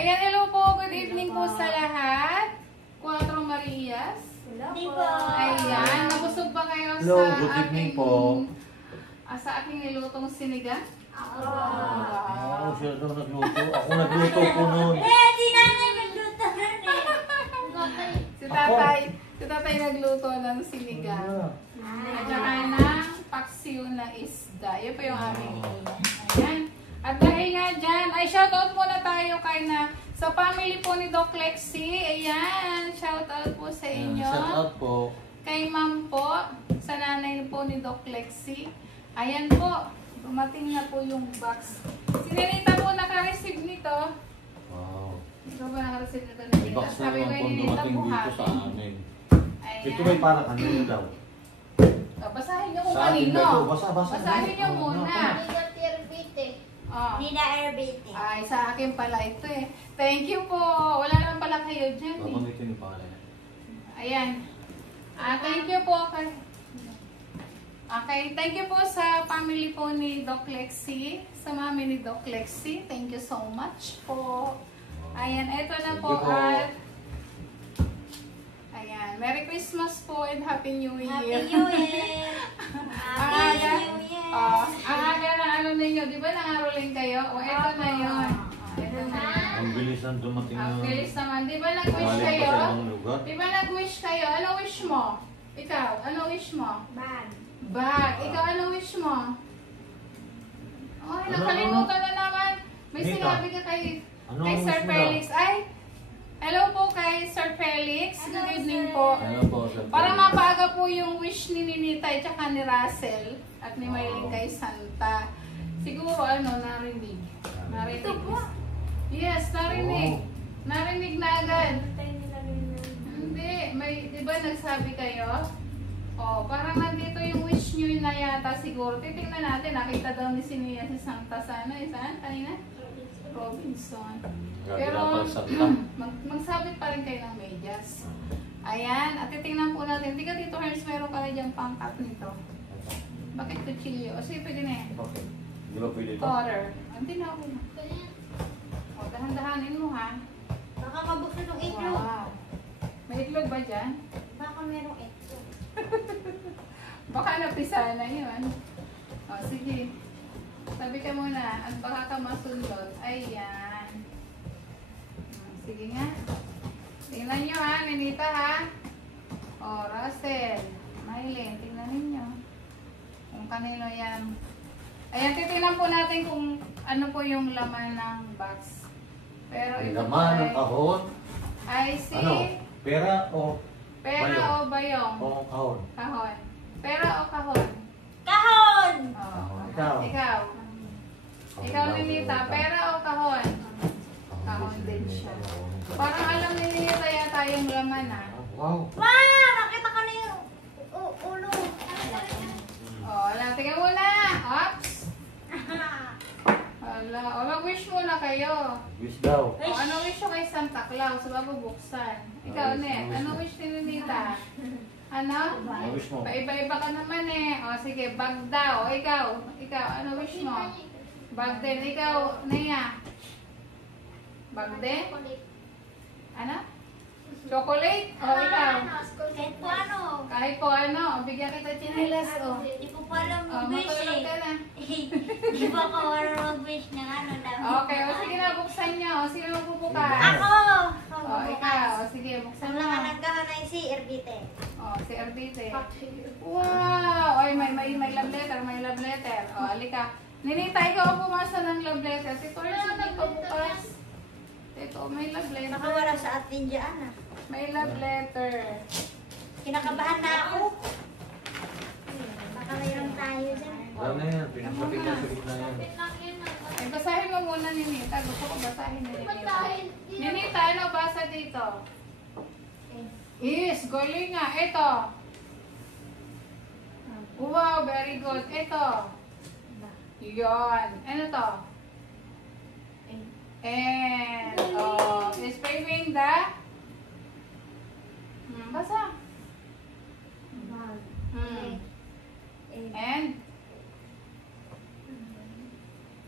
Ayan, hello po. Good evening po sa lahat. Cuatro Marias. Hindi po. Ayan, nabusog ba kayo Hello, sa good evening aking, po. Sa aking nilutong sinigang? Oo, siya daw nagluto. Ako nagluto po noon. Hindi namin nagluto nun Si tatay nagluto ng sinigang. At saka ng paksiw na isda. Yun po yung aming ulam. Ayan. At dahil nga dyan, ay shoutout muna tayo kay na sa family po ni Doc Lexi. Ayan, shoutout po sa inyo. Shout out po. Kay ma'am po, sa nanay po ni Doc Lexi. Ayan po, dumating na po yung box. Si Ninita po naka-receive nito. Wow. Ikaw ba naka-receive nito? I-box na Sabi ko naman po yung Ninita dumating dito sa buhatin. amin. Ayan. Ito may para kanino daw? Basahin nyo kung Sa atin kanino. ba ito? Basa. Basahin nyo muna. Oh. Nina Erbite. Ay, sa akin pala ito eh. Thank you po. Wala naman pala kayo dyan eh. Babanggitin yung pangalan. Ayan. Thank you po. Okay, thank you po sa family po ni Doc Lexi. Sa mami ni Doc Lexi. Thank you so much po. Ayan, ito na po at ayan, Merry Christmas po and Happy New Year. Happy New Year. Happy New Year. Ang aga na ano ninyo, di ba nangaroling kayo? O, ito na yun. Ito na yun. Ang bilis ng dumating Ang na. bilis naman. Di ba nag-wish Galing pa kayo? sa ibang lugar. Di ba nag-wish kayo? Ano wish mo? Ikaw, ano wish mo? Bag. Bag. Ikaw, ano wish mo? Oh, nakalimutan na naman. May Nita, sinabi ka kay ano Sir ang wish mo Felix. Ay, hello po kay Sir Felix. Good evening po. Ano po? Para mapaaga po yung wish ni Ninita at saka ni Russell at ni Maylin kay Santa. Siguro narinig. Narinig. Ito po. Yes, narinig. Narinig na agad. Hindi, di ba nagsabi kayo? Parang nandito yung wish nyo na yata siguro. Titingnan natin, nakita daw ni Sinia si Santa sana. Saan? Kanina? Robinson. Pero, magsabit pa rin kayo ng medyas. Ayan, at titingnan po natin. Tika dito, Herms, meron ka na diyang pangkat nito. Bakit kutsilyo? O sige, pwede na yan. Okay. Di ba pwede ito? Cutter. Hindi na ako na. Dahan-dahanin mo ha. Baka mabuksan ng itlog. Wow. May itlog ba dyan? Baka merong itlog. Baka napisa na yun. Sige. Sabi ka muna, at baka ka masundot. Ayan. Sige nga. Tingnan nyo ha, Ninita ha. Russell. Maylin, tingnan ninyo. Kung kanino yan. Ayan, titingnan po natin kung ano po yung laman ng box. Pero May ito po laman ng ay- kahon. I see. Ano? Pera o Pera bayong? o bayong? O kahon? Kahon. Pera o kahon? Kahon! Oh, Ikaw. Ikaw. Ikaw, Kahon daw, Ninita. kahon. Pera o kahon? Kahon din siya. Parang alam ni Ninita yata yung laman ah. Wow. Wow! Nakita ko na yung ulo. Wala. Tingnan muna. Ops. Wala. Mag-wish muna kayo. Wish daw. Ano wish mo kay Santa Claus? Bago buksan. Ikaw, Net. Ano wish ni Ninita? Ano? Ano wish mo? Paiba-iba ka naman eh. Sige, bag daw. Ikaw, ano wish mo? Bag din. Ikaw, Nea. Bag din? Ano? Chocolate? Ikaw? Kahit po ano. Kahit po ano, bigyan kita chinelas. Hindi ko pa alam mag-wish Matulog ka eh. na. Hindi pa ako marunong mag-wish ng ano. Okay, sige na, buksan nyo. Sino magbubukas? Ako! Ikaw. Sige, buksan Ang mo. mga nagkahon ay si Erbite. Si Ardite. Wow! Ay, may love letter, may love letter. Alika. Ninita, ikaw ang pumasa ng love letter. Si Torres, hindi pa bukas. Ito, may love letter. Baka wala sa atin dyan ah. May love letter. Kinakabahan na ako. Baka mayroon tayo dyan. Wala na yan. Pinapating na sa gitna yan. Ay, basahin mo muna, Ninita. Gusto ko basahin na Ninita. Ninita, ano basa dito? Yes, galing nga. Ito. Wow, very good. Ito. Yun. Ano to? And, is paving the? Basa. And?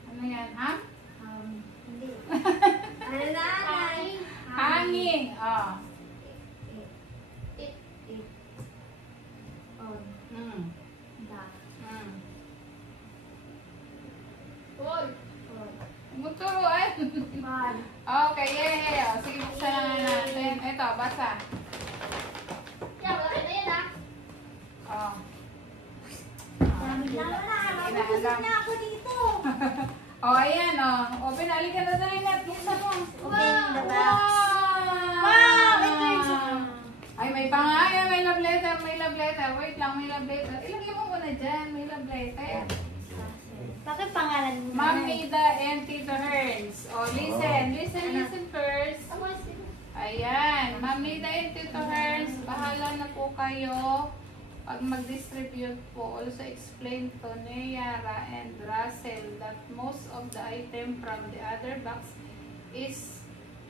Ano yan, ha? Hindi. Ano na? Mami. Ah. Mm. Muturuan. Okay, yay. O, sige, buksan na natin. Ito, basa. Oh. Nabusog na ako dito. Oh, ayan, oh. O, pinali ka na tayo net. Buksan mo. Open the box. Wow! Ito yung Ay, may pangalan. May love letter. May love letter. Wait lang, may love letter. Ilagay mo muna dyan. May love letter. Bakit pangalan mo? Ma'am Nida and Tito Herns. Oh, listen. Listen first. Ayan. Ma'am Nida and Tito Herns, bahala na po kayo. Pag mag-distribute po, also explain to Neyara and Russell that most of the item from the other box is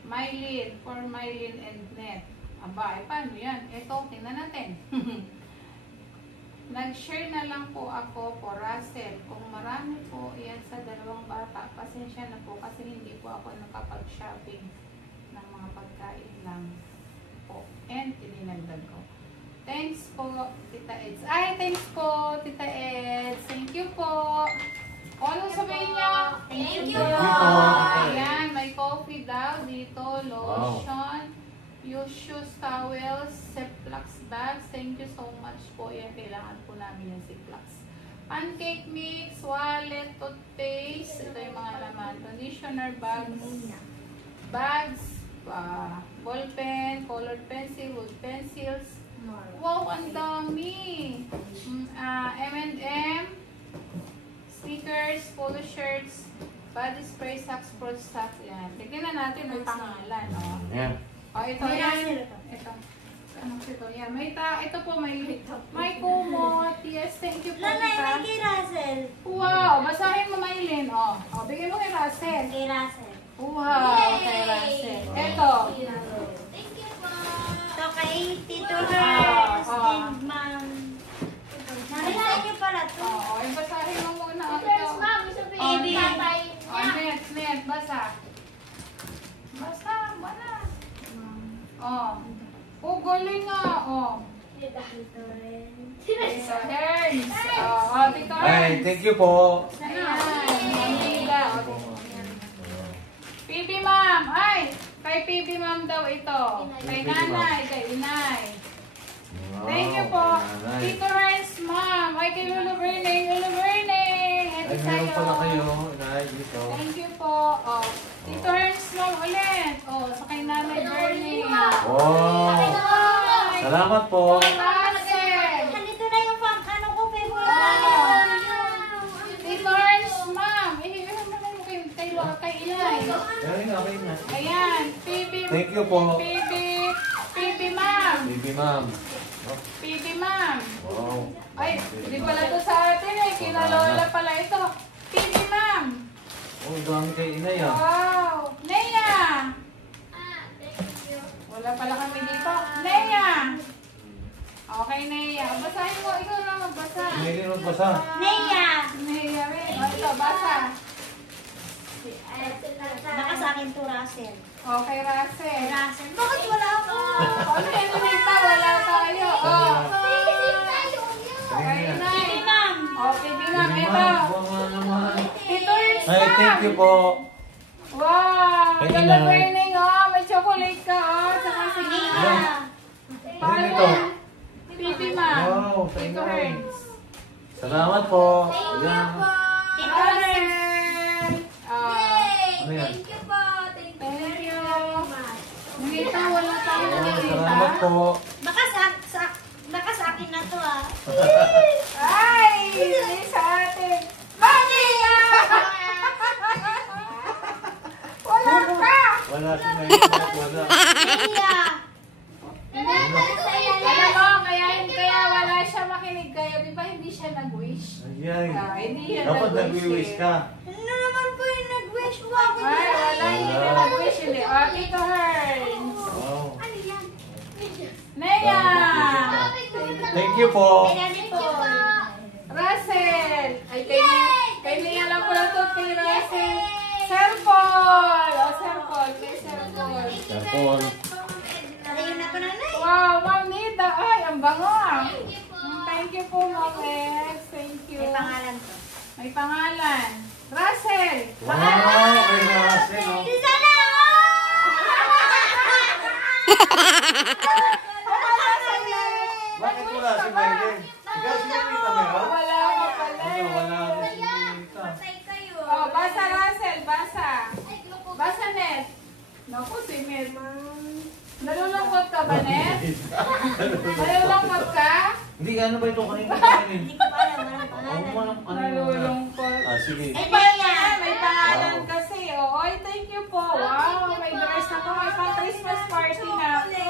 Mylene, for Mylene and Net. Aba, paano yan? Ito, tingnan natin. Nag-share na lang po ako po, Russell. Kung marami po yan sa dalawang bata, pasensya na po kasi hindi po ako nakapag-shopping ng mga pagkain lang po. And tininagdag ko. Thanks po, Tita Eds. Ay, thanks po, Tita Eds. Thank you po. O, anong sabihin niyo? Thank you Thank po. you po. Ayan, may coffee daw dito, lotion, shoes, towels, Ziplocs bags. Thank you so much po. Yan, kailangan po namin yung Ziplocs. Pancake mix, wallet, toothpaste. Ito yung mga laman. Conditioner bags, ball pen, colored pencil, wood pencils. Wow, ang dami! M&M, stickers, polo shirts, body spray, socks, fruit stuff. Yan. Tignan na natin, may pangalan. Oh. Yan. Oh, ito yan. Ito. Ano ito? Yan. Ito po, may kumot. Yes, thank you po. Nanay, Tita. may kay Russell. Wow, basahin mo, Maylin. Oh, bigyan mo kay Russell. Kay Russell. Wow, kay Russell. Ito. Thank you po. Ito kay Tito Hers and Ma'am. Narinig niyo pala ito. Oh, basahin mo muna. Ito. Net, basa. Basa, wala. Oh. Oh, galing nga. Oh. Tito Herns. Oh, Tito Ay, Herns. thank you po. Ayan. PB Ma'am. Ay, kay PB Ma'am daw ito. Kay nanay, kay inay. Thank you po. Tito Herns, Ma'am. Ay, kay Lulu Verne. Lulu Verne. Happy Ay, meron sa'yo. pala kayo. Inay, dito. Thank you po. Oh, Tito Herns, Ma'am, ulit. Oh, sa kay nanay Verne. Wow. Salamat po. Russell. Nandito na yung ano ko, favorite. Tito Herns, Ma'am. Ihihan mo na yung kay inay. Yan, okay na. Ayan. PB. Thank you po. PB Ma'am. Baby ma'am. PB Ma'am. Wow. Ay, hindi pala to sa atin eh. Kinalola pala ito. PB Ma'am. Oh, ang dami kay inay ah. Wow. Neya. Wala pala kami dito. Neya. Okay, Neya. Basahin mo. Ikaw na magbasa. Hindi rin magbasa. Neya. Neya, rin. O, ito, basa. Baka sa akin to, Russell. Okay, Russell. Russell. Bakit wala ako? Okay, Nita, wala tayo. Oh. Okay, Ay, Nay. Ma'am. Okay, PB Ma'am. Baby Ito. ma'am. Bunga naman. Tito Herns, Ay, thank you po. Wow! Kay Gala Inay. burning, oh! May chocolate ka, oh! Saka si Nina. Ano ito? Pipi, ma'am. Wow, sa Tito inyo. Herns. Salamat po. Yan. Tito Hers. Ano yan? Thank you. Nita, wala tayo Oh, nakikita. salamat po. Baka sa akin na to, ah. Ay! Hindi sa atin. Manila! Wala ka! Wala si Naisat. Wala. Neya. Alam mo, kaya wala siya makinig kayo. Di ba hindi siya nag-wish? Ay, Hindi yan dapat nag-wish nag-wish eh. ka. Ano naman po yung nag-wish mo ako? Ay, wala. Hindi na nag-wish. Hindi. Oh, Tito Herns. Wow. Ano yan? Neya! Thank you po. Kaya po. Russell! Ay, kay Nia lang ko lang ito. Kay Russell. Sir Paul! O, Sir Paul. Kay Sir Paul. Sir Paul. bango. Thank you po, Ma'am Ex. Thank you. May pangalan to. May pangalan. Russell. Wow, kay Russell, oh. Di sana! Bakit wala si Maylin? Ikaw si Ninita meron? Wala ka pala. Ano, wala rin si Ninita. Patay kayo. Oh, basa Russell, basa. Basa, Net. Naku, si Net. Nalulungkot ka ba, Net? Nalulungkot ka? Hindi, ano ba ito kanina? Maylin? Hindi ko pa alam ang Ako pangalan. mo lang kanina. Nalulungkot. Ah, sige. May pangalan, may pangalan kasi. Oh, oy, thank you po. Wow, may dress na to. May pang Christmas party na to.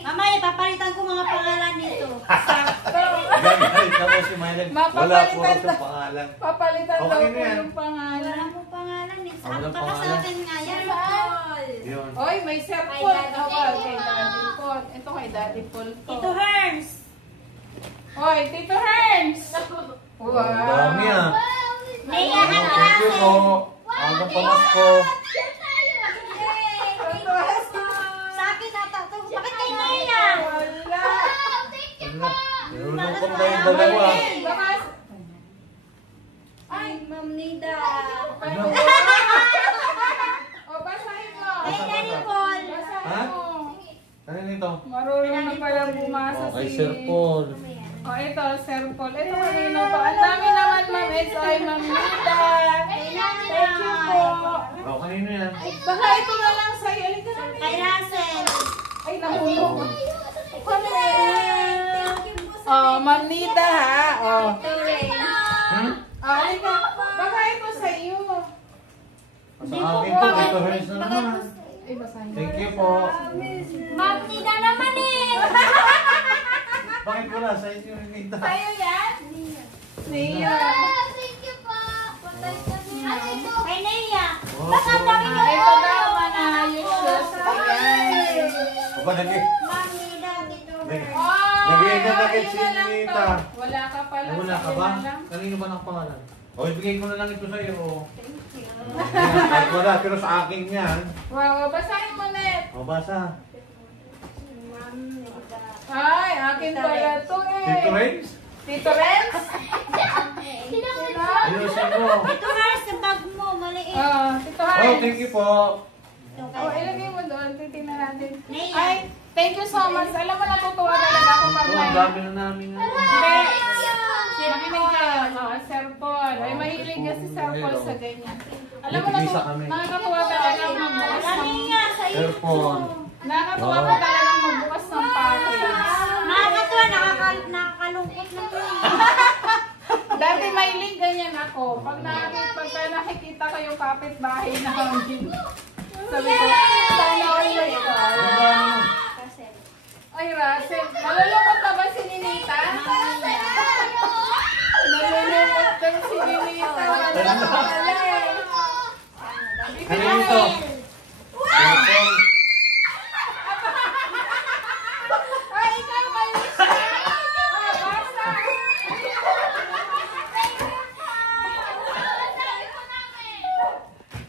Mamaya, papalitan ko mga pangalan nito. Sakto. Gagalit ka mo si Maylin. Wala po Mapapalitan ako na. sa pangalan. Papalitan Okay daw na po yan. yung pangalan. Wala mo pangalan eh. Sa Walang baka sa pangalan. akin nga yan. Yun. Oy, may serpol. Oh, kay Daddy Paul. Ito kay Daddy Paul to. Ito, Herms. Oy, Tito Herms. Wow. Ang dami ah. Naiya ka na Thank you po. Hanggang pamasko. Sa akin ata. Bakit kayo naiya? Wala. Nilulungkot na yung dalawa. Bakas. Ay, Ma'am Nida. Ano? O, basahin mo. Kay Daddy Paul. Basahin mo. Ano nito? Marunong na palang bumasa Oh, kay si... Sir Paul. O, ito, Sir Paul. Ito kanino to. Ang dami naman, Ma'am Eds. Ay, Ma'am Nita. Kay Nanay. Thank you po. Oh, kanino yan? Baka ito na lang sa'yo. Halika na. Kay Russell. Ay, nahulog. Thank you po sa Oh, Ma'am Nita, ha? Oh. Turing. Hmm? Halika. Baka ito sa'yo. Sa akin to, ito Hermes na naman. Ay, basahin mo. Thank you po. Ma'am Nida naman eh. Bakit wala? Sa inyo yung Ninita. Sa'yo yan? Nia. Kay Naiya. Oh, Baka ang dami niyo. Ito daw, manayos shoes. Ayan. Aba, nag- Ma'am Nida, Tito Herms. Oh, Nag-iingat na kay yun na lang to. Chinita. Wala ka pala. Wala ka sa'yo ba? na lang. Kanino ba ng pangalan? O, ibigay ko na lang ito sa'yo. Oh. Thank you. Kahit wala, pero sa akin yan. Wow, basahin mo, Net. O, basa. Ma'am Nida. Ay, akin pala to eh. Tito Rex? Tito Rex? Ayusin mo. Tito Herms, yung bag mo, maliit. Oh, Tito Oh, Hans. thank you po. Ito kay Oh, ilagay mo doon. Titingnan natin. Nia. Ay, thank you so much. Alam mo, natutuwa talaga ako pag Oh, may... ang dami na namin. Hindi. Makinig ka. Oh, Sir Paul. Ay, mahilig kasi Sir Paul sa ganyan. Alam mo, May tigisa kami. nakakatuwa talaga magbukas Wala ng... niya, sa iyo. Airphone. Nakakatuwa ka talaga magbukas ng package. Nakakatuwa, nakakalungkot na to. Dati may link ganyan ako. Pag nakikita ko yung kapitbahay namin. Sabi ko, sana all may Ang call. dami. Ay, Russell. Nalulungkot na ba si Ninita? Nalulungkot na si Ninita. Wala na pala eh. Ano ito? Airphone. Ay, ikaw mali siya. Oh, basta.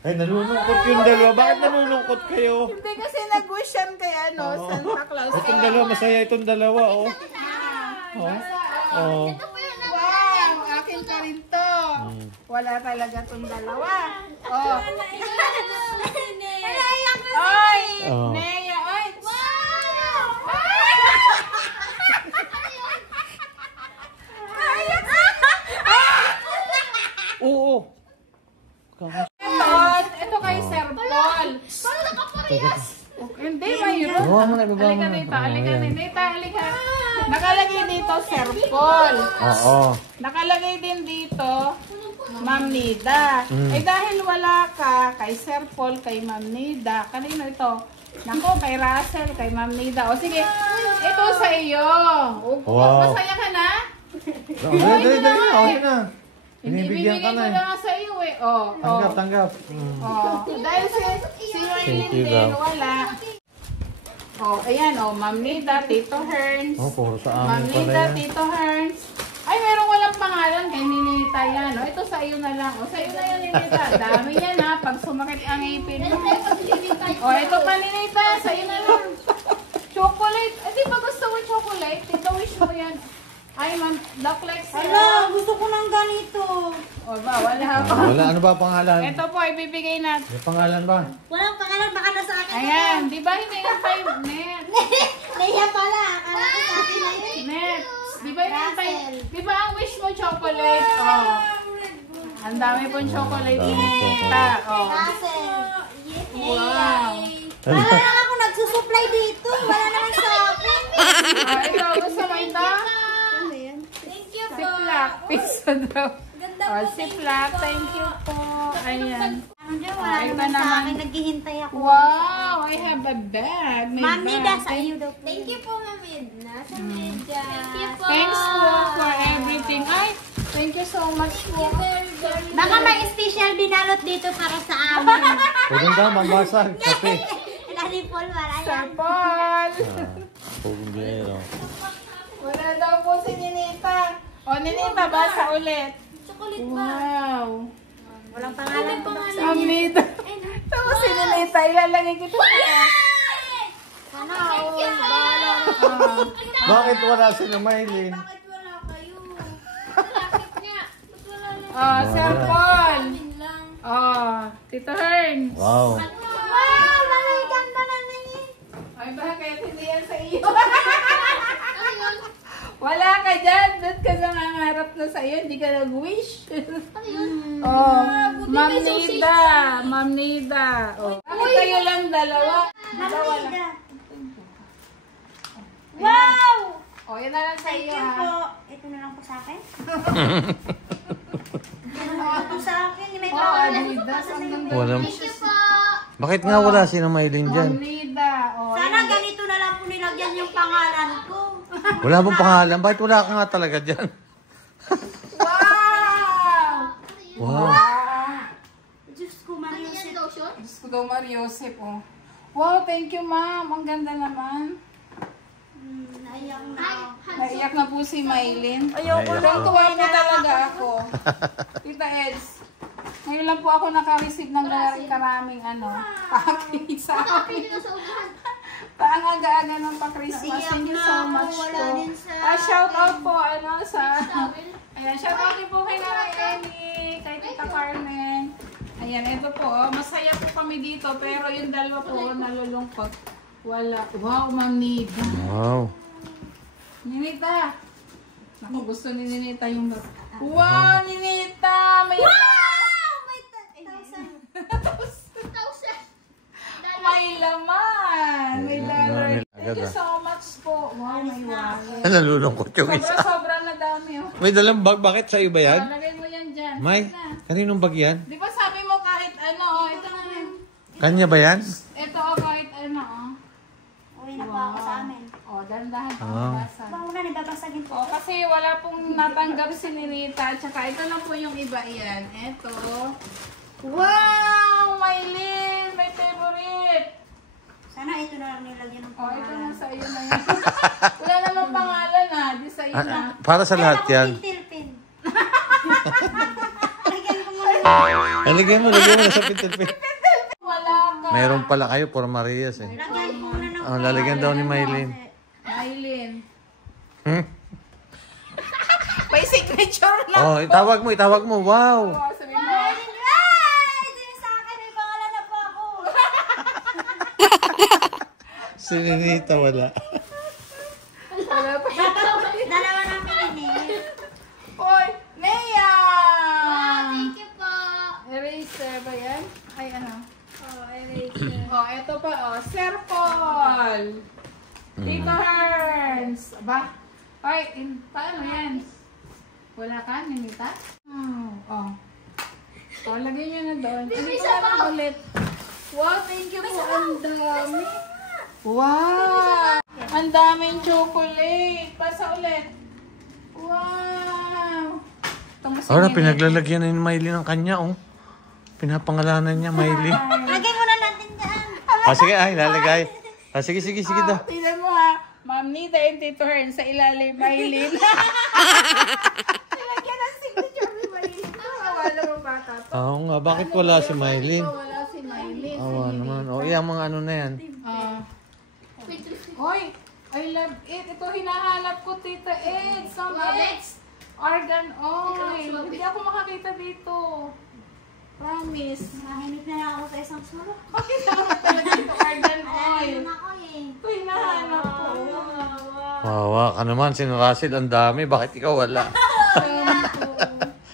Ay, nalulungkot yung dalawa. Bakit nalulungkot kayo? Hindi kasi nag-wish yan kay Santa Claus. Itong dalawa, masaya itong dalawa, oh. Oh. Oh. Wow, akin ka rin to. Wala talaga tong dalawa. Oh. Oy, Oh. Nea, oy. Oo. Ito kay Sir Paul. Hindi, mayroon. Baba mo na, baba mo Halika na. dito, halika dito, halika. Nakalagay dito, Sir Paul. Oo. Nakalagay din dito, Ma'am Nida. Eh dahil wala ka, kay Sir Paul, kay Ma'am Nida. Kanino ito? Nako, kay Russell, kay Ma'am Nida. O sige, ito sa iyo. Wow. Masaya ka na? Dali, okay na. Hindi, Binibigyan bibigay ka ko na. na nga sa iyo eh. Oh, Tanggap, oh. tanggap. Oh, dahil si Maylin Thank you, din, Gab. wala. Oh, ayan, oh, Ma'am Nida, Tito Herns. Oh, puro sa Ma'am amin pala Nida, yan. Tito Herns. Ay, merong walang pangalan kay Ninita yan. Oh, ito sa iyo na lang. Oh, sa iyo na yan, Ninita. Dami yan ha, pag sumakit ang ipin mo. Oh, ito pa, Ninita, sa iyo na lang. Chocolate. Eh, di ba gusto mo chocolate? chocolate. Tito, wish mo yan. Ay, ma'am, Doc Lexi. Ala, gusto ko ng ganito. O ba, wala pa. Wala, ano ba pangalan? Ito po, ibibigay natin. May pangalan ba? Walang pangalan, baka nasa akin. Ayan, di ba hindi nga tayo, Net? Naiya pala. Akala ko sa akin na yun. Net, di ba hindi tayo, di ba ang wish mo chocolate? Oh. Ang dami pong chocolate Ang dami Ninita. Oh. Russell. Wow. Wala lang ako nagsusupply dito. Wala naman sa akin. Ah, ito, gusto mo ito? Thank you po. Siplak. Piso daw. Ganda Oh, po. siplak. Thank you po. Ayan. Ano dyan? Wala Ito naman sa naman. akin. Naghihintay ako. Wow, I have a bag. May Ma'am Nida, bag. sa iyo daw. Thank you po, Ma'am Edna. Sa medyas. Thank you po. Thanks po for everything. Ay, thank you so much po. Baka may special binalot dito para sa amin. Pwede ka, mabasag. Kape. Lali Paul, wala Sir yan. Paul. Pugero. Wala daw po si Ninita. O, Ninita, basa ulit. Chocolate ba? Wow. Walang pangalan po. Amid. Tapos si Ninita, ilalagay kita sa... Sana all. Bahala. Ah. Bakit wala si na Maylin? Bakit wala kayo? Bakit nga? Ba't wala lang? Oh, Sir Paul. Yun lang. Oh, Tito Herns. Wow. Wow, malay ganda na niya. Ay, bakit hindi yan sa iyo? Ano yun? Wala ka dyan. Doon ka nangangarap na sa iyo. Hindi ka nag-wish. Ano yun? Oh, buti Ma'am may sausage. Nida. Ma'am Nida. Oh. Bakit kayo lang dalawa? Dalawa lang. Mamida. Wow! Oh, yan na lang sa Thank iyo, you ha? po. Ito na lang po sa akin. Ito na lang po sa akin. May Oh, pangalan. Adidas. Ang ganda. Walang... Thank you po. Bakit nga wala si na Maylin dyan? Ma'am Nida. Oh, Sana ganito na lang po nilagyan yung pangalan ko. Wala bang pangalan? Bakit wala ka nga talaga dyan? wow! Wow. Diyos ko, Ano yan, Mariusip. lotion? Diyos ko daw, Mariosep, oh. Wow, thank you, ma'am. Ang ganda naman. Naiyak na Ay, ako. Naiyak na po si Maylin. Ayoko Naiyak na. Tuwa po talaga ako. Tita Eds, ngayon lang po ako naka-receive ng karaming package sa akin. Pili na sa unahan. Ang aga-aga ng pa-Christmas. Thank you so much Wala po. din sa... Shout out po sa... Towel. Ayan, shout out din po kay Nanay Ellie, kay Tita Carmen. Ayan, ito po. Masaya po kami dito, pero yung dalawa po nalulungkot. Wala. Wow, Ma'am Nida. Wow. Ninita! Naku, gusto ni Ninita yung... Wow, Ninita! May... May 1,000. 2,000. May laman! May dollar. Agad, Thank you ah. so much po. Wow, may wallet. Nalulungkot yung isa. Sobra na dami, oh. May dalang bag. Bakit sa'yo ba yan? Lagay mo yan dyan. May, Sige na. kaninong bag yan? Di ba sabi mo kahit ano, ito na yan. Kanya ba yan? Ito, kahit ano, Uwi na po ako sa amin. Dandahan pa Ah. mabasa. Baka na nababasagin po. Kasi wala pong natanggap si Ninita. Tsaka ito lang po yung iba yan. Ito. Wow! Maylin! May favorite! Sana ito na lang nilagyan ng Oh, ito pangalan. na sa iyo na yan. Wala namang pangalan ha. Di sa iyo na. Para sa lahat yan. Pintil-pin. Lagyan ko muna. Lagyan mo na sa pintil-pin. Wala ka. Mayroon pala kayo for Marias eh. Lagyan ko muna ng Lalagyan daw ni Maylin. Maylin. Hmm? May signature na. Oh, itawag mo. Wow. Oh, sabi mo. Ay! Sino sa akin? May pangalan na po ako. Sininita wala. Wala pa. Dalawa na pinili. Hoy, Nea! Thank you po. Eraser ba yan? Ay, ano? Oh, eraser. Oh, ito pa, oh. Sir Paul. Tito Herns. Aba? Ay, paano yan? Wala ka, Ninita? Oh. Oh, lagay nyo na doon. Hindi ko na ulit. Wow, thank you po. Ang dami. Wow! Ang daming chocolate. Pasa ulit. Wow! Ahora, pinaglalagyan na ni Maylin ang kanya, oh. Pinapangalanan niya, Maylin. Lagyan mo na natin dyan. Sige, lalagay. Sige daw. Tignan mo ha. Ma'am Nida and Tito Herns sa ilalim, Maylin. Nilagyan ng signature ni Maylin. Wala mo bata to. Oo nga, bakit wala si Maylin? Wala si Maylin. Awa naman. O, yung mga ano na yan. Hoy, I love it. Ito hinahanap ko, Tita Ed. Some Ed's argan oil. Hindi ako makakita dito. Promise. Nahinip na lang ako sa isang sulok. Bakit naman talaga dito argan oil? Ayun ako eh. Ito hinahanap ko. Wawa ka naman, si Russell ang dami. Bakit ikaw wala? Shampoo.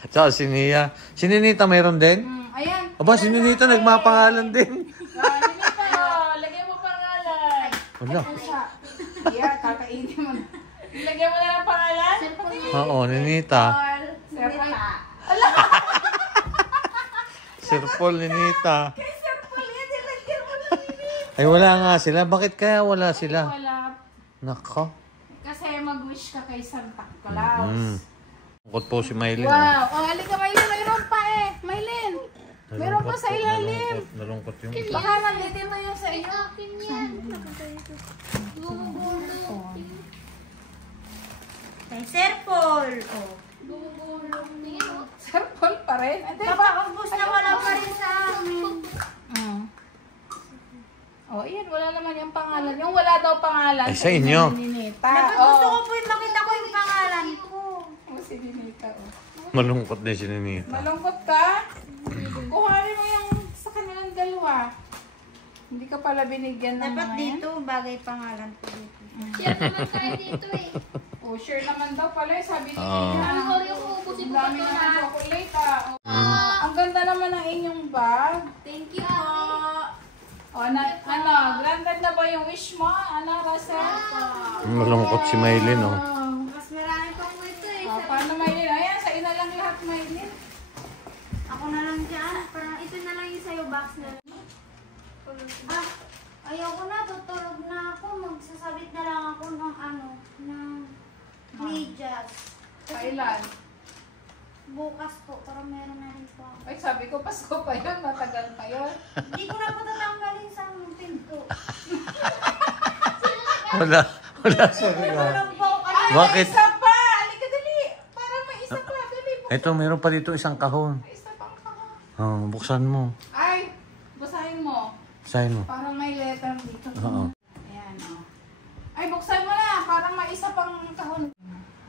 Tsaka si Nia. Si Ninita mayroon din? Ayan. Aba, si Ninita nagmapangalan din. Ninita, lagay mo pangalan. Wala. Siya. Yeah, kakainin mo na. Lagyan mo na ng pangalan? Oo, Ninita. Sir, ay, Sir Paul, Ninita. kay Sir Paul, yan, nilagyan mo na Ninita. Ay, wala nga sila. Bakit kaya wala sila? Wala. Nako. Kasi mag-wish ka kay Santa Claus. Bukod po si Maylin. Wow. Oh, halika Maylin. Mayroon pa eh. Maylin. Meron pa sa ilalim. Nalungkot yung... Baka nandito yung sa iyo. Akin yan. Gumugulong. Kay Sir Paul. Oh. Gumugulong. Tingin mo. Sir Paul pa rin. Hindi ba? Papaubos na wala pa rin sa amin. Oh, iyan. Wala naman yung pangalan. Yung wala daw pangalan. Ay, sa inyo. Ninita. Dapat gusto ko po yung makita ko yung pangalan ko. Oh, si Ninita. Oh. Malungkot din si Ninita. Malungkot ka? Kuhanin mo yung sa kanilang dalawa. Hindi ka pala binigyan ng Dapat mga yan? dito, bagay pangalan ko dito. Share naman tayo dito eh. Oh, sure naman daw pala. Sabi ni Oo. Nina. Ang huli yung ubusin Ang mo pa dami ito naman na. chocolate ah. Oh. Ang ganda naman ng inyong bag. Thank you po. Oh, granted na ba yung wish mo? Ano, Russell? Malungkot si Maylin, oh. Mas marami pa po ito eh. Oh, paano Maylin? Ayan, sa ina lang lahat Maylin. Ako na lang dyan. Parang ito na lang yung sa'yo box na lang. Ah, ayoko na. Tutulog na ako. Magsasabit na lang ako ng ng medyas. Kailan? Bukas po, para meron na rin po ako. Ay, sabi ko, Pasko pa yun. Matagal pa yun. Hindi ko na po tatanggalin sa pinto. Wala. Wala sa Walang po kasi. Bakit? Isa pa! Halika, dali! Parang may isa pa. Dali, Ito, meron pa dito isang kahon. may isa pang kahon. Oh, buksan mo. Ay, basahin mo. Sayin mo. Parang may letter dito. Oo. Ayan, oh. Ay, buksan mo na. Parang may isa pang kahon.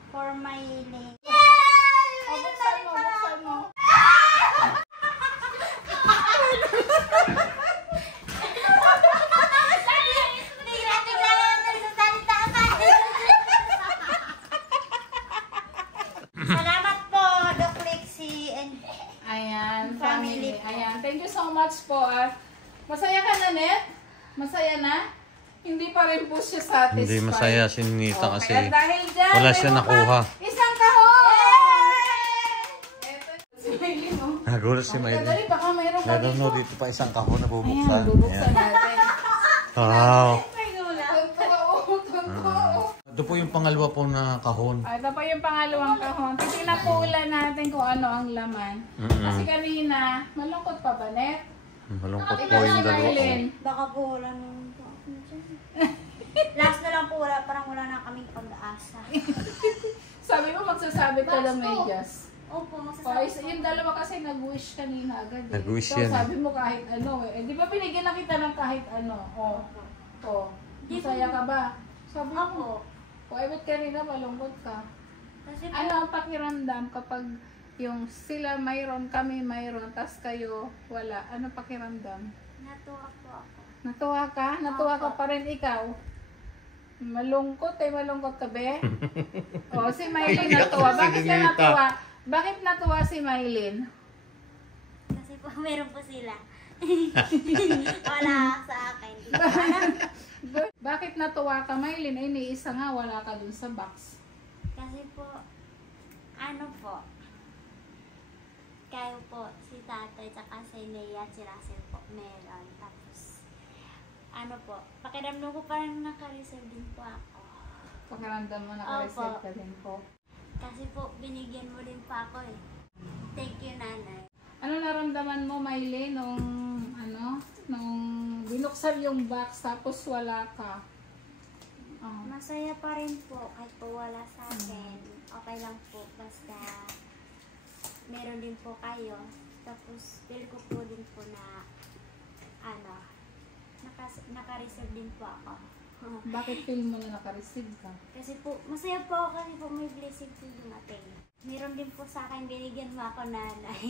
For my leg. Oh, buksan mo, buksan mo. Tigla lang sa salita ka. Salamat po, Doc Lexie and Ayan, Family family. po. Ayan, thank you so much po. Masaya ka na, Net? Masaya na? Hindi pa rin po siya satisfied. Hindi masaya si Ninita kasi Kaya dahil dyan, wala siya mayroon nakuha. pa Isang kahon! Eto, si Maylin, oh. Nagulat si Maylin. Dali, baka mayroon pa Meron dito. no dito pa isang kahon na Ayan, bubuksan. bubuksan Ayan. natin. Wow. Tunto. Ito po yung pangalawa po na kahon. Ito pa yung pangalawang kahon. Titignan po ulan natin kung ano ang laman. Kasi kanina, malungkot pa ba, Net? Malungkot po Ikaw yung si dalawa. Maylin. baka po wala nang last na lang po wala, parang wala na kaming pag-asa. Sabi mo, magsasabi ka ng medyas. Opo, Okay, magsasabi so yung dalawa kasi nag-wish kanina agad eh. Nag-wish So, yan, sabi mo kahit ano eh. Di ba binigyan na kita ng kahit ano? Oh. Masaya ka ba? Sabi mo. Opo. O, ba't kanina malungkot ka? Kasi po, Ano ang pakiramdam kapag yung sila mayroon, kami mayroon, tas kayo wala? Ano pakiramdam? natuwa po ako. Natuwa ka? Natuwa ka pa rin ikaw? Malungkot malungkot ka be? O, si Maylin natuwa. Bakit ka natuwa? Bakit natuwa si Maylin? Kasi po meron po sila. Wala sa akin. Bakit natuwa ka, Maylin? Ay, ni isa nga, wala ka dun sa box. Kasi po, ano po, kayo po, si tatay, tsaka si Lea, si Russell po, meron. Tapos, ano po, pakiramdam ko parang naka-reserve din po ako. Pakiramdam mo, naka-receive Opo. ka din po. Kasi po, binigyan mo din po ako eh. Thank you, nanay. Ano naramdaman mo, Maylin, nung binuksan yung box, tapos wala ka? Oh. Masaya pa rin po, kahit po wala sa akin. Okay lang po, basta meron din po kayo. Tapos, feel ko po din po na, naka-reserve din po ako. Bakit feel mo na naka-receive ka? Kasi po, masaya po ako kasi po may blessing po dumating. Meron din po sa akin, binigyan mo ako nanay.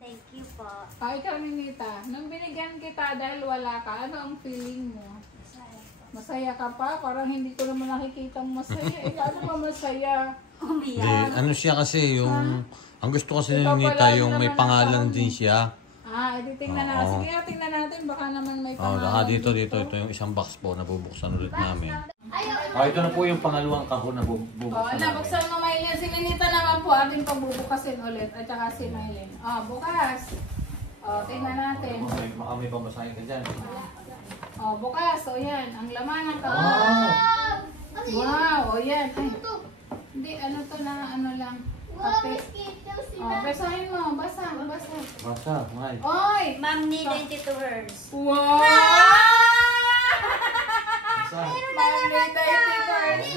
Thank you po. Ikaw, Ninita, nung binigyan kita dahil wala ka, ano ang feeling mo? Masaya po. Masaya ka pa? Parang hindi ko naman nakikita masaya. Ano ba masaya? Hindi, Umiyak. ano siya kasi yung... Ang gusto kasi ni Ikaw Nita pala yung may naman pangalan ang din siya. Edi tingnan na. Oo. Sige, tingnan natin. Baka naman may Oh, pangalan. naka dito. Ito yung isang box po na bubuksan ulit namin. Ayaw. Ito na po yung pangalawang kahon na bubuksan namin. Buksan mo, Maylin. Si Ninita naman po ating pagbubukasin ulit. At saka si Maylin. Bukas. Tingnan natin. Baka may pamasahin ka dyan. Bukas. Yan. Ang laman ng kahon. Ano yun? Wow. Yan. Ay, Ano to? hindi. Ano to na ano lang. Wow, Kape. mas cute daw sila. Basahin mo. Basa. Basta, mahal. Oy! Ma'am need 22 hers. Wow! Basta. Mami, 30 first.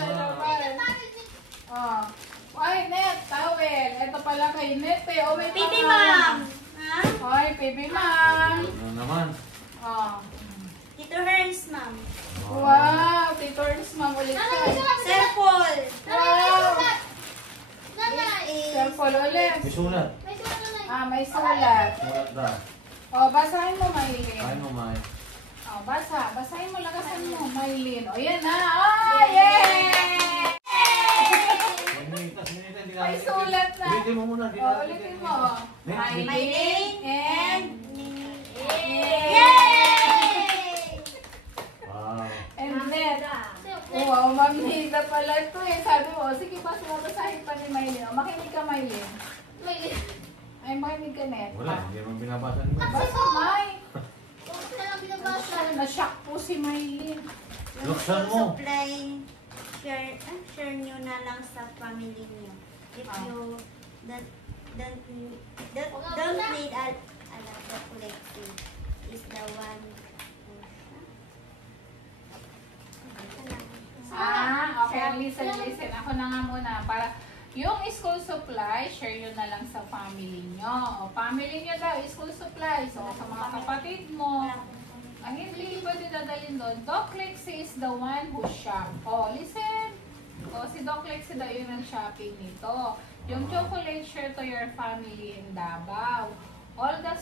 Ay, Net, towel. Ito pala kay Net eh. May Pipi pangalan. ma'am. Ha? Ay, Pipi Ma'am. Ano naman? Tito hers ma'am. Wow, Titors Ma'am ulit siya. Sir Paul. Wow. Nanay! Cellphone ulit. May sulat. May sulat nanay. May sulat. Sulat na. Basahin mo, Maylin. Kain mo, mahal. Basahin mo, lakasan mo, Maylin. Yan na. Yay! May sulat na. Ulitin mo muna. Ulitin mo. Maylin and... Wow. And Net. Wow, Ma'am Nita pala ito eh. Sabi mo, sige pa, sumabasahin pa ni Maylin. Makinig ka, Maylin. Ay, makinig ka, Net. Wala, hindi naman binabasa ni Mahal. Basta, May. Huwag na lang binabasa. Na-shock po si Maylin. Buksan mo. Supply, share nyo na lang sa family nyo. If you don't need a lot of collecting, is the one. Okay. Listen. Ako na nga muna. Para yung school supply, share yun na lang sa family nyo. Family nyo daw, school supply. So, sa mga kapatid mo. Hindi pwede dadalhin doon. Doc Lexi is the one who shop. Listen. Si Doc Lexi daw yun ang shopping nito. Yung chocolate share to your family in Davao. All the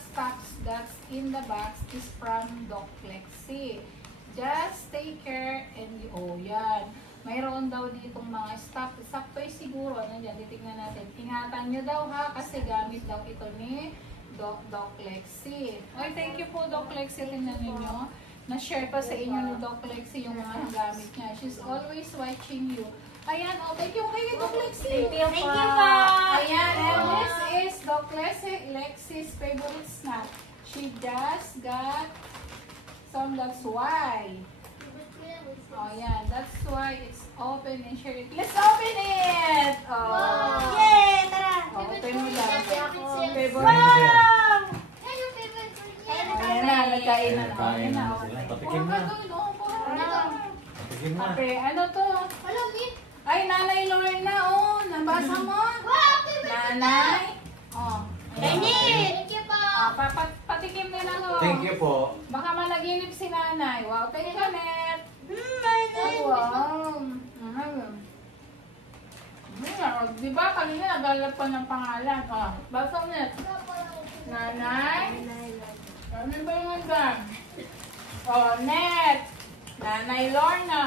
stuffs that's in the box is from Doc Lexi. Just take care and yan. Mayroon daw ditong mga stuff. Sakto'y siguro. Nandiyan, titignan natin. Ingatan nyo daw ha, kasi gamit daw ito ni Doc Lexi. Thank you po, Doc Lexi. Tingnan ninyo. Na-share pa sa inyo ni Doc Lexi yung mga gamit niya. She's always watching you. Ayan, thank you kay Doc Lexi. Thank you po. Ayan, and this is Doc Lexi's favorite snack. She just got some, that's why. Yan, that's why it's open and share it. Let's open it! Yay! Tara! Open mo lang. Favorite. Wow! Yan yung favorite ko niya. Ayan na, nagkain na. Nagkain na sila. Patikim na. Patikim na. Ano to? Hello, Bit. Ay, Nanay Lorna, nabasa mo? Wow, favorite ko na. Nanay? Thank you po. Patikim din ako. Thank you po. Baka managinip si Nanay. Wow, thank you, Net. Wow. Di ba kanina nagalat pa ng pangalan? Basa Net. Nanay? Ano ba yung hanggang? Net. Nanay Lorna.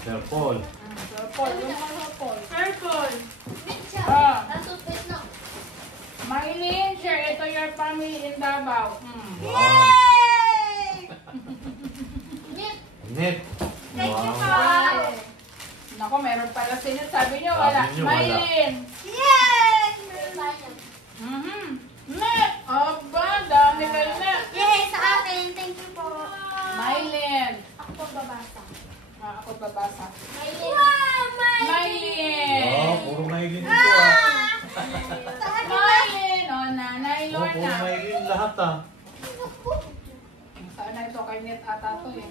Sir Paul. Sir Paul. Yung mga Paul. Sir Paul. Bit siya. Toothpaste na. Maylin, share ito your family in Davao. Wow. Bit. Net. Thank you po. Wow. Nako, meron pala sila. Sabi nyo, wala. Sabi nyo, wala. Maylin. Yay! Net. Aba, dami kayo net. Yay! Sa akin. Thank you po. Maylin. Ako po babasa. Ako babasa. Wow! Maylin. Wow, puro Maylin ito Maylin. Nanay Puro Lorna. Maylin lahat Saan na ito? Kay Net ata to eh.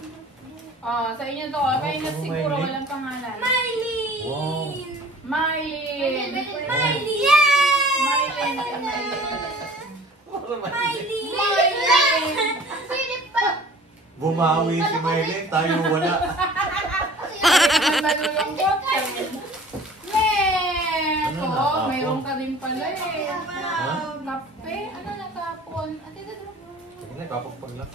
Sa inyo to. Kay Net puro siguro Maylin. walang pangalan. Maylin! Wow. Maylin. Maylin! Yay! Maylin. Puro Maylin. Maylin! Maylin. Bumawi si Maylin, tayo wala. Nalulungkot ka rin. Net! Ano na, Oo, kapon? mayroon ka din pala eh. Ha? Kape? Ano na kapon? Ate, ito. Hindi, kapagpag lang.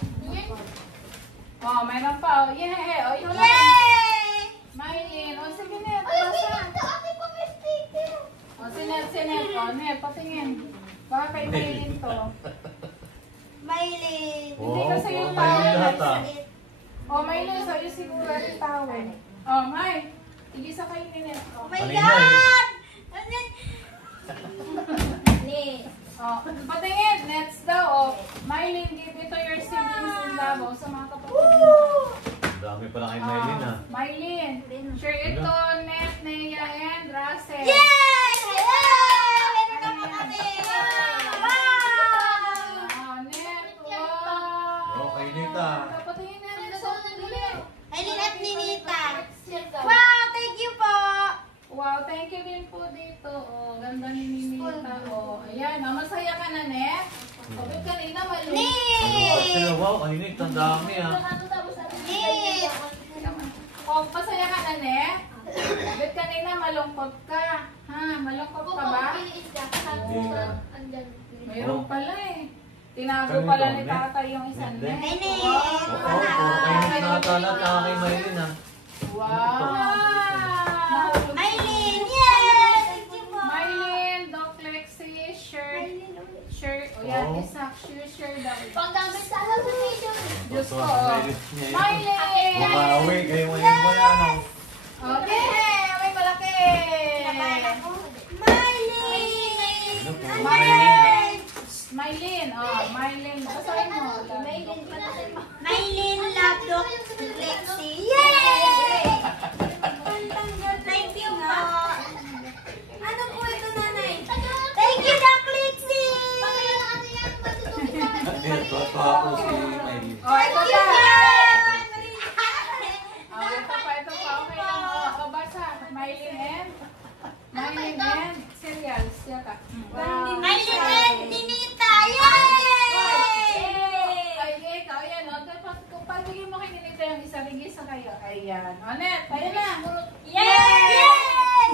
Oh, mayroon pa. Oh, yeah. Oh, yun. Yay! Maylin. Oh, sige, Net. Basa. Ate pa may sticker. Oh, si Net. Oh, Net, patingin. Baka kay Maylin to. Maylin. Hindi Wow, kasi yung Maylin towel. lahat, ah. Oh, Maylin, sa'yo siguro yung towel. Oh, May. Igisa kayo ni Net. Oh Oh, my Kanina God! oh, patingin. Nets daw. Oh, Maylin, give it to your siblings in Davao sa mga kapatid mo. Ang dami pala kay Maylin, ha? Maylin. Sure ito, Net, Nea, and Russell. Yay! Meron ka pa kami! Wow! Oh, Net. Wow. Oh, kay Nita. Patingin na rin sa dili. Aileen at Ninita. Wow! Thank you po! Wow, thank you din po dito. Oh, ganda ni Ninita. Oh, ayan. Oh, masaya ka na, Net. Sabi kanina, mali. Neat! Wow, kay Nita, ang dami, ha? Neat! Oh, masaya ka na, Net. Sabi kanina, malungkot ka. Ha, malungkot ka ba? Mayroon pala eh. Tinago Kanino, pala ni Net? tatay yung isang Net? Net. Ay, Net. Oo, kay Nita tala, tsaka kay Maylin, ha? Wow! Mahulog. Aileen! Yay! Thank you po! Mylene, Doc Lexi, shirt. Shirt. O yan, Oh. isak. Shirt daw. Panggamit sa alam sa video. Diyos ko. Ito, oh. Maylin niya ito. Mylene! Bumawi, kayo Maylin mo yan, ha? Okay, may malaki. Maylin! Ano po, Maylin? Mylene, oh, Mylene. Basahin mo. Maylin Labdok Lexi. Yay! Thank you po. Ano po ito, nanay? Thank you, Doc Lexi! Ito, ito ako si Maylin. Oh, ito Thank you, pa. Dad! Oh, ito pa. Okay lang. Oh, basa. Mylene and cereals. Yaka. Wow. Maylin and Ninita. Yay! Ay, ikaw, yan, o. Kung pagbigyan mo kay Ninita yung isa, ligis na kayo. Ayan. O, Net, tayo na. Yay!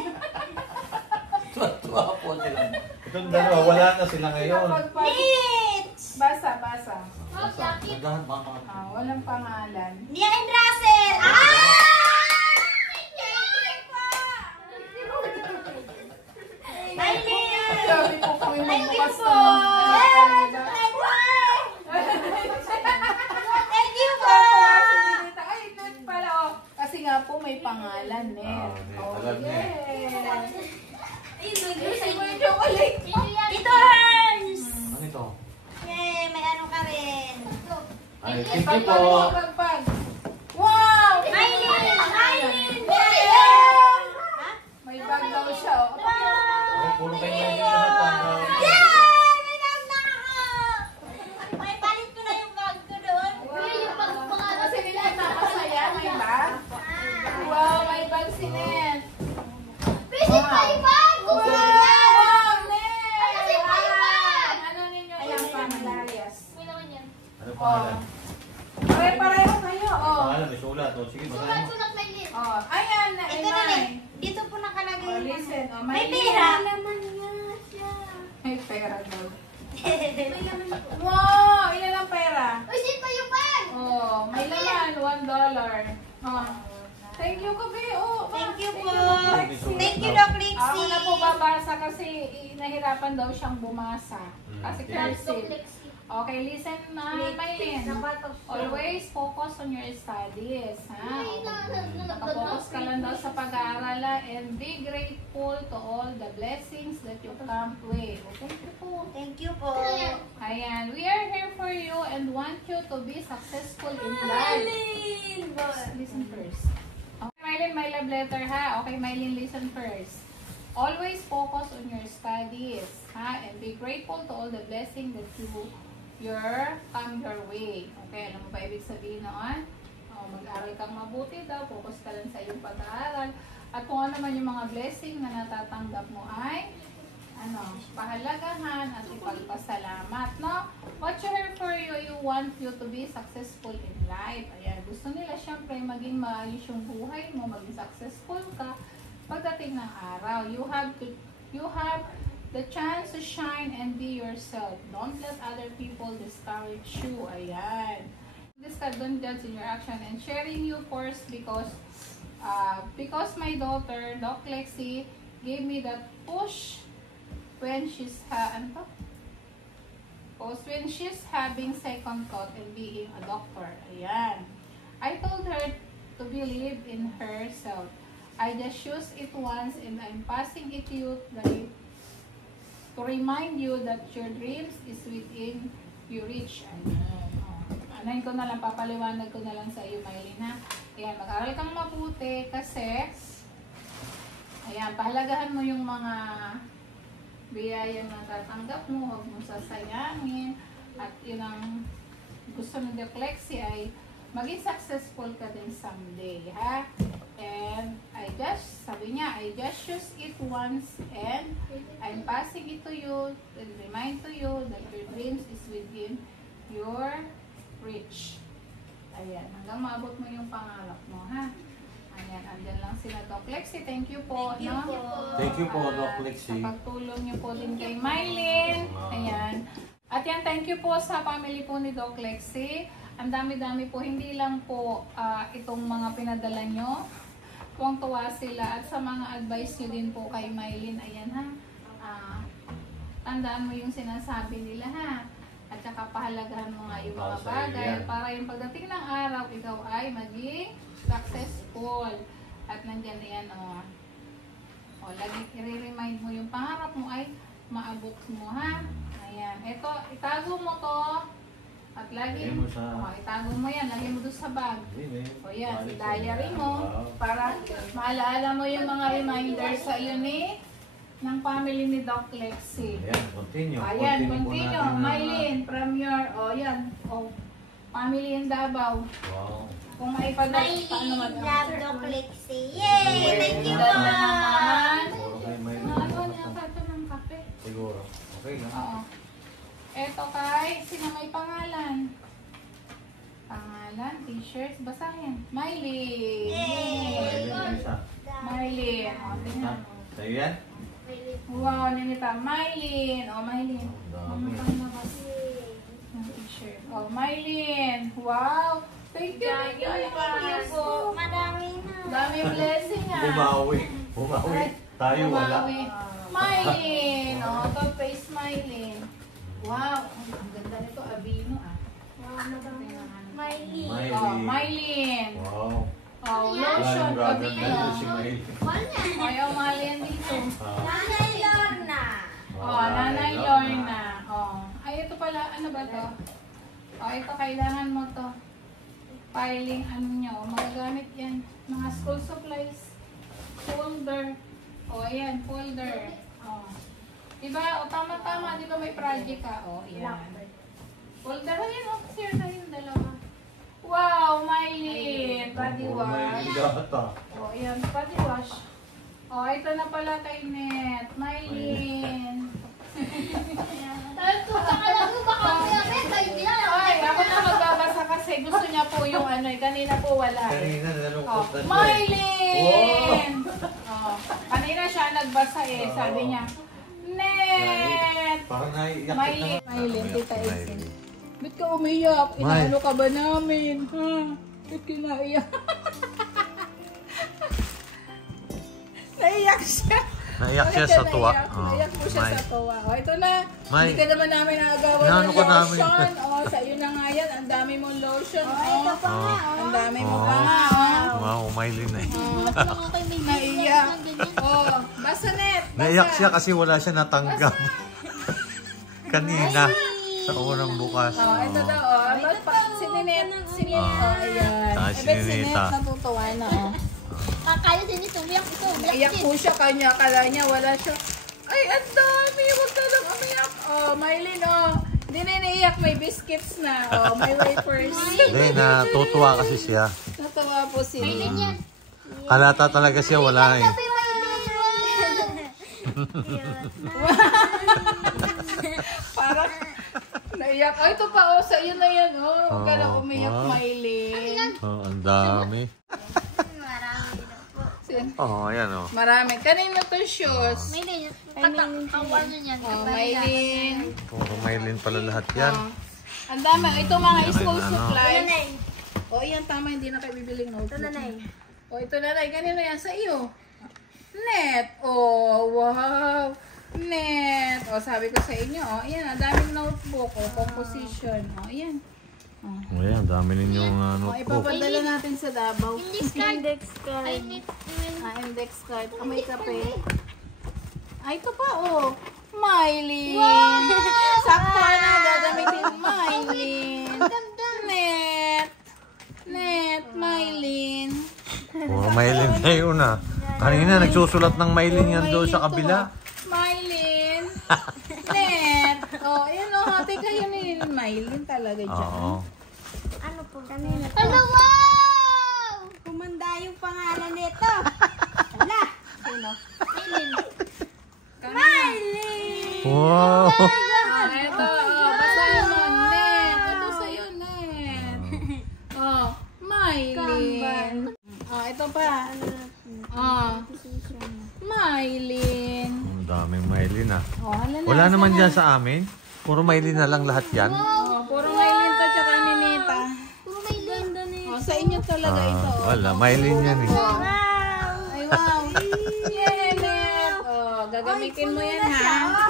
Tuwa po sila. Itong dalawa, wala na sila ngayon. Neat! Basa. Nagahan pa ako. Walang pangalan. Nia and Russell. Ah! Maylin! Sabi ko kami Thank you magbukas po! na. Thank you po! Ay, Net pala, o. Kasi nga po, may pangalan, Net. Oh, Net. Alam niya. Yes. Gusto mo yung chocolate? Ito, Herns! Ano ito? Yay! May ano ka rin. Ay, thank you Pagpag po. mo, pagpag. Wow! Maylin! Maylin! Ha? May bag daw siya, o. Ay, puro kay Maylin lahat. Yay! May bag na ako! May palit ko na yung bag ko doon. Kasi nila napasaya, may bag. Wow, may bag si Net. Visit pa yung bag! Wow, Net! Kasi may bag! Ano ninyo yung panglayas? May naman yan. Ano pangalan? Pare-pareho kayo, o. Pangalan, may sulat. O, sige, basahin mo. Sulat may list. O, ayan, na Ito na rin. Dito po nakalagay O, yung listen, o. May pera. May pera daw. May laman po. Wow, ilan ang pera? Visit pa yung bag! Oh, may laman, $1. Oh. Thank you, Kabe. Oh, Thank you po. Lexi. Thank you, Doc Lexi. Ako na po babasa kasi nahirapan daw siyang bumasa. Kasi Okay. cursive. Okay, listen na, Mylene. Always focus on your studies. Ha? Focus ka lang daw sa pag-aaral and be grateful to all the blessings that you come with. Thank you po. Thank you po. Ayan, we are here for you and want you to be successful in life. Listen first. Okay, Mylene, my love letter ha. Okay, Mylene, listen first. Always focus on your studies, ha? And be grateful to all the blessings that come your way. Okay, ano mo ba ibig sabihin noon? Mag-aral kang mabuti daw, focus ka lang sa iyong pag-aaral. At kung ano man yung mga blessing na natatanggap mo ay pahalagahan at ipagpasalamat, no? What you have for you, you want you to be successful in life. Ayan, gusto nila syempre maging maayos yung buhay mo, maging successful ka pagdating ng araw. You have the chance to shine and be yourself. Don't let other people discourage you. Ayan. Don't judge in your action and sharing you first because my daughter, Doc Lexi, gave me that push when she's having second thought and being a doctor. Ayan. I told her to believe in herself. I just choose it once and I'm passing it to you to remind you that your dreams is within your reach. Ayan. Anayin ko na lang, papaliwanag ko na lang sa iyo, Mylene, ha? Ayan, mag-aral kang mabuti kasi ayan, pahalagahan mo yung mga biyayang natatanggap mo, huwag mo sasayangin. At yun ang gusto ng Doc Lexi ay maging successful ka din someday, ha? And sabi niya, I just choose it once and I'm passing it to you and remind to you that your dreams is within your reach. Ayan, hanggang maabot mo yung pangarap mo, ha? Ayan, andyan lang sila, Doc Lexi. Thank you po, no? Thank you po, Doc Lexi. Sa pagtulong niyo po din kay Mylene. Ayan. At yan, thank you po sa family po ni Doc Lexi. Ang dami-dami po, hindi lang po itong mga pinadala nyo. Tuwang-tuwa sila. At sa mga advice nyo din po kay Mylene, ayan ha. Tandaan mo yung sinasabi nila ha. At saka pahalagahan mo nga yung mga bagay para yung pagdating ng araw, ikaw ay maging successful. At nandyan na yan, lagi i-remind mo yung pangarap mo ay maabot mo, ha? Ayan. Ito, itago mo to. At lagi, itago mo yan. Lagi mo doon sa bag. O yan, si diary mo. Para maalaala mo yung mga reminders sa iyo ng family ni Doc Lexi. Ayan, continue. Ayan, continue. Mylene, from your, family in Davao. Wow. Kung maipadala, paano Love Doc Lexi. Yay! Thank you po! Ano niya ka ito ng kape? Siguro. Okay lang. Oo. Eto kay, sino may pangalan? Pangalan, t-shirts, basahin. Mylene! Yay! Mylene. O, tingnan mo. Sa'yo yan? Wow, nanita. Mylene. O, Mylene. Dami. Ng t-shirt. O, Mylene. Wow! Thank you. Thank you po. Madami na. Dami blessing ha. Bumawi. Tayo wala. Mylene. O, ito face Mylene. Wow. Ang ganda nito. Avino ah. Wow, madami na. Mylene. O, Mylene. Wow. O, lotion. Avino. Si Mylene. Ayaw Mylene dito. Nanay Lorna. O, Nanay Lorna. O. Ay, ito pala. Ano ba to? O, ito kailangan mo to. Filing ano nyo. Magagamit yan. Mga school supplies. Folder. O, ayan. Folder. O. Diba? O, tama-tama. Diba may project ka? O, ayan. Folder. Ayan, o. Share na yung dalawa. Wow, Mylene. Body wash. O, ayan. Body wash. O, ito na pala kay Net. Mylene. Ay, ako na magbabasa kasi gusto niya po yung ano, kanina po wala. Kanina nalungkot na siya. Mylene! Kanina siya nagbasa sabi niya, Net! Parang naiyak Mylene, Tita Elsie. Ba't ka umiyak? Inaano ka ba namin? Ha? Ba't kinaiyak? Naiyak siya. Naiyak siya sa tuwa. Naiyak po siya sa tuwa. O, ito na. Hindi ka naman namin naagawan Inaano ng ko namin. lotion. O, sa iyo na nga yan. Ang dami mong lotion. O, Ito pa nga. ang dami mo pa nga. Wow, Mylene eh. Naiyak. O, basa Net. Basa. Naiyak siya kasi wala siya natanggap. Kanina. Sa unang bukas. O, ito daw. O, si Ninet. Si Ninet. O, ayan. Si Ebet si Net Ninita. natutuwa na. O. Kaya din ito. Umiyak ito. Naiyak po siya kanya. Akala niya wala siya. Ay, ang dami. Huwag ka lang umiyak. Oh, Mylene, oh. Hindi na naiyak. May biscuits na. Oh, may wafers. Hindi, natutuwa kasi siya. Natuwa po si Mylene. Halata talaga siya, wala eh. Parang, Naiyak. Ay, ito pa, oh. Sa iyo na yan, oh. Huwag ka na Oh, umiyak, wow. Maylin. Oh, ang dami. Marami na po. Oh, ayan oh. Marami. Kanina to shoes. May din. Katawan nyo yan. Oh, Maylin. Puro Maylin pala lahat yan. Oh. Ang dami. Ito mga school Ano? supplies. Nanay. Oh, yan tama. Hindi na kayo bibiling Ito notebook. nanay. Oh, ito na lang. Kanino yan? Sa iyo. Net. Oh, wow. Net. Oh, sabi ko sa inyo. Oh, ayan. Ang daming notebook. Oh, composition. Oh, ayan. Oh. Oh, ayan, dami ninyong Oh, notebook. ipapadala natin sa Davao. Index card. Index card. Ay, need. Index card. Ah, may kape. Ay, ito pa, oh. Mylene. Sakto na, dadamitin Mylene. Net. Net, Mylene. Puro Maylin kayo na. Kanina nagsusulat ng Maylin yan doon sa kabila. Mylene. Net. Oh, yun oh, hati kayo ni Mylene talaga dyan. Oo. Ano po? Kanina to. Hello, wow! Kumanda yung pangalan nito. Wala. Sino? Miley! Wow! Ah, ito, oh, basahin mo. Net. Ito sa'yo, Net. Oh, Mylene. Oh, ito pa. Oh, Mylene. Ang daming Maylin ah. Oh, hala na. Wala naman dyan sa amin. Puro Maylin na lang lahat yan. Oh, puro Mylene to tsaka ni Nita. May ganda na Oh, sa inyo talaga ito. Oh. Wala, Maylin yan eh. Ay, wow. Yeah, Net. Oh, gagamitin mo yan, ha?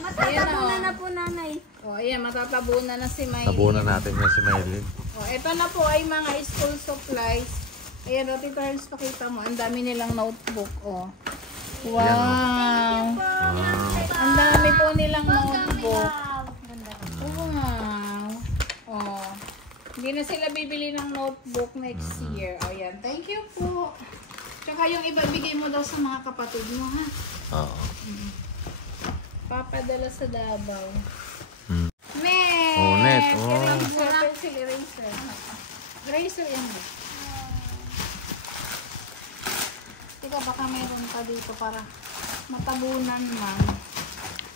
Matatabunan na po nanay. Oh, ayan, matatabunan na si Mylene. Tabunan natin yan si Maylin. Oh, ito na po ay mga school supplies. Ayan, o, Tito Ernst, pakita mo. Ang dami nilang notebook, oh. Wow. Ang dami po nilang notebook. Wow. Oh. Hindi na sila bibili ng notebook next year. O, yan. Thank you po. Tsaka yung iba, bigay mo daw sa mga kapatid mo, ha? Oo. Papadala sa Davao. Hmm. Net! Oh, Net. Oh. Eraser. Pencil eraser. Eraser yan, ba? Tika, baka meron ka dito para matabunan man.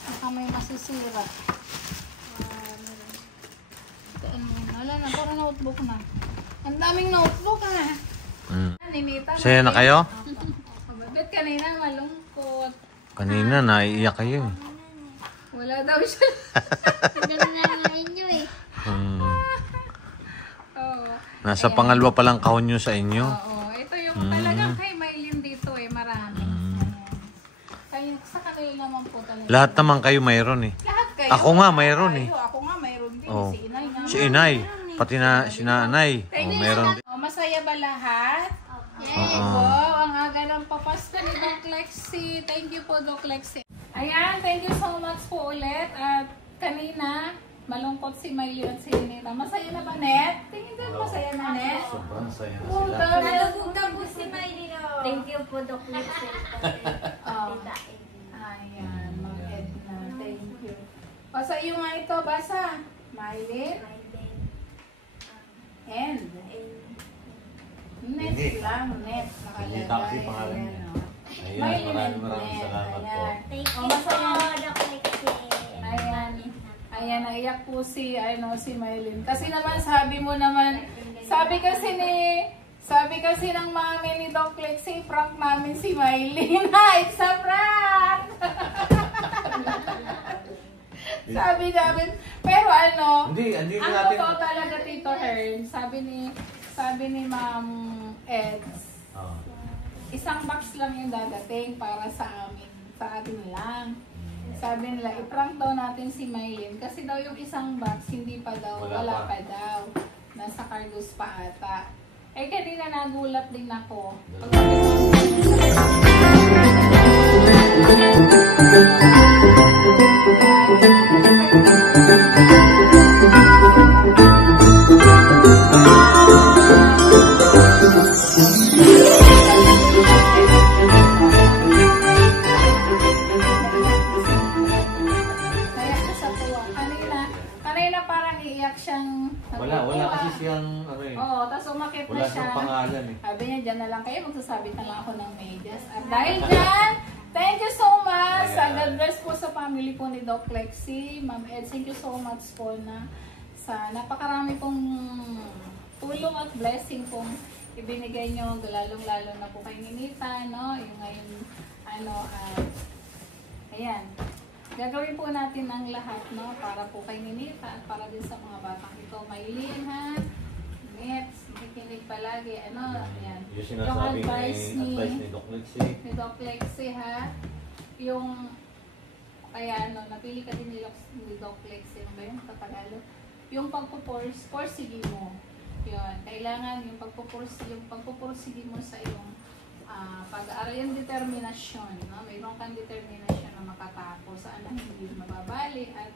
Baka may masisira. Wala na, para notebook na. Ang daming notebook, ha? Mm. Ninita. Saya na kayo? Ba't kanina malungkot? Kanina naiiyak kayo eh. Wala daw siya. Ganda na nga inyo eh. Hmm. Oo. Nasa pangalawa pa lang kahon nyo sa inyo. Oo. Ito yung talagang kay Mylene dito eh. Marami. Kaya sa kanila naman po talaga. Lahat naman kayo mayroon eh. Lahat kayo. Ako nga mayroon eh. Ako nga mayroon din. Oh. Si Inay nga. Si Inay. Pati na si Nanay. Oh, meron din. Oh, masaya ba lahat? Oo. Wow, ang aga ng papasko ni Doc Lexi. Thank you po, Doc Lexi. Ayan, thank you so much po ulit. At kanina, malungkot si Mylene at si Nita. Masaya na ba, Net? Tingin din, masaya na, Net? Sobrang saya na Oh, sila. Nalugog na po si Miley. Thank you po, Doc Lexi. Oh. Ayan, Ma'am Edna. Thank you. Basa iyo nga ito, basa. Mylene and Net lang, Net. Hindi, tapos yung pangalan niya. Ayan, oh. Ayan, maraming salamat po. Thank Oh, you po, masaya. Doc Lexi. Ayan. Ayan, naiyak po si, si Mylene. Kasi naman, sabi mo naman, sabi kasi ng mami ni Doc Lexi, prank namin si Mylene. It's a prank! Sabi namin, pero Hindi ang natin. totoo talaga, Tito Hern, sabi ni Ma'am Eds, Oo. isang box lang yung dadating para sa amin, sa atin lang. Sabi nila, i-prank daw natin si Mylene kasi daw yung isang box, hindi pa daw, wala pa daw. Nasa Carlos pa ata. Eh, kanina nagulat din ako. Naiyak siya sa tuwa. Kanina parang iiyak siyang... Wala kasi siyang ano eh. Oo, tapos umakit Wala na siya. siyang pangalan eh. Sabi niya, dyan na lang kayo, magsasabit na lang ako ng medyas. At dahil dyan, Thank you so much. Ayan. God bless po sa family po ni Doc Lexie. Ma'am Ed, thank you so much po na sa napakarami pong tulong at blessing pong ibinigay nyo, lalong-lalo na po kay Ninita, no? Yung ngayon, ayan. Gagawin po natin ang lahat, no? Para po kay Ninita at para din sa mga batang ito. Maylin, ha? Nets, makikinig palagi. Ayan. Yung sinasabi advice ni Doc Lexie. Ni Doc Lexie, ha? Yung, kaya napili ka din ni Doc Lexie. Ano ba yun? Tagalog? Yung pagpupursige mo. Yun. Kailangan yung pagpupursige mo sa iyong pag-aaral. Yung determinasyon. No? Mayroon kang determinasyon na makatapos. Saan hindi mababali. At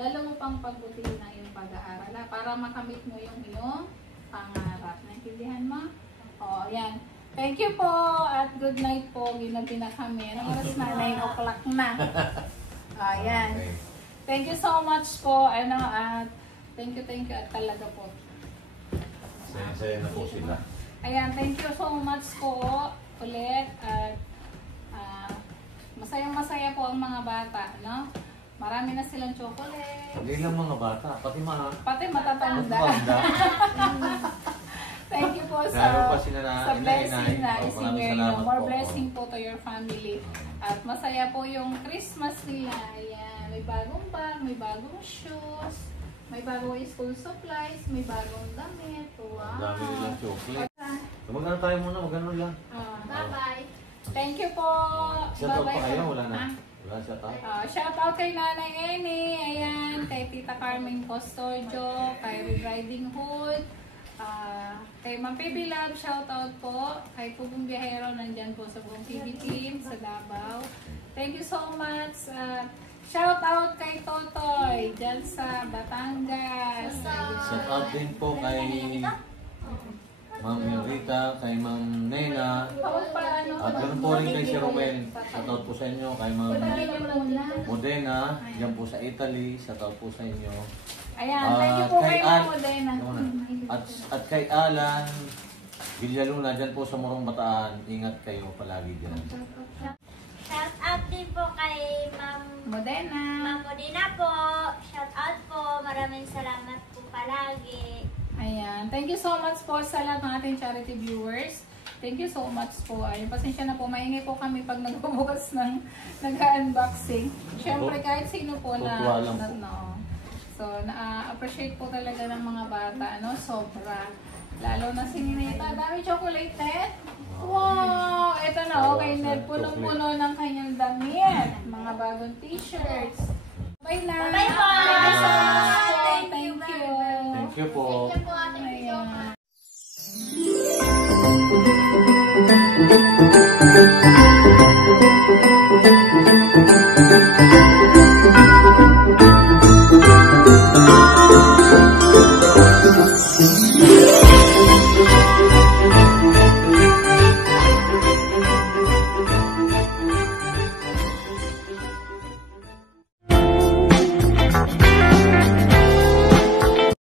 lalo mo pang pagbutihin ang iyong pag-aaral. Para makamit mo yung iyong pangarap. Naintindihan mo? O, yan. Thank you po at good night po. Ginabi na kami. Anong oras na? 9 o'clock na. Ayan. Okay. Thank you so much po. At thank you at talaga po. Saya na po sila. Ayan, thank you so much po ulit. At masayang-masaya po ang mga bata, no? Marami na silang chocolate. Hindi lang mga bata, pati Pati matatanda. Thank you po Lalo sa pa sila na blessing na maraming isinger nyo. salamat More po. blessing po to your family. At masaya po yung Christmas nila. Ayan, may bagong bag, may bagong shoes, may bagong school supplies, may bagong damit. Wow! Ang dami nilang chocolate. Magano tayo muna, magano lang. Bye-bye. Thank you po. Shout out pa kayo, wala na. Ah. Wala shout out. Shout out kay Nanay Eni, ayan, kay Tita Carmen Custodio, kay Red Riding Hood, kay Ma'am Baby Love, shout out po, kay Pugong Biyahero, nandyan po sa buong TV team, sa Davao. Thank you so much. Shout out kay Totoy, dyan sa Batangas. Shout out din po kay Ma'am Enrita, kay Ma'am Nena, at ganoon po rin kay si Romel. Shout out po sa inyo, kay Ma'am Modena, dyan po sa Italy, shout out po sa inyo. Ayan, thank you po kay Ma'am Modena. At kay Alan Villaluna, dyan po sa Morong Bataan, ingat kayo palagi dyan. Shout out din po kay Ma'am Modena. Modena po. Shout out po. Maraming salamat po palagi. Ayan. Thank you so much po sa lahat ng ating charity viewers. Thank you so much po. Ayun, pasensya na po. Maingay po kami pag nagbubukas ng nag-unboxing. Siyempre, kahit sino po Tutuwa lang po. So, na-appreciate po talaga ng mga bata. Sobra. Lalo na si Ninita. Dami chocolate, Ted. Wow! Ito na, okay, Ned. Punong-puno ng kanyang damit. Mga bagong t-shirts. Bye na! Bye po! Thank you so much po. Thank you. Thank you. Thank you po. Thank you po, Ate Pijo. Ayan.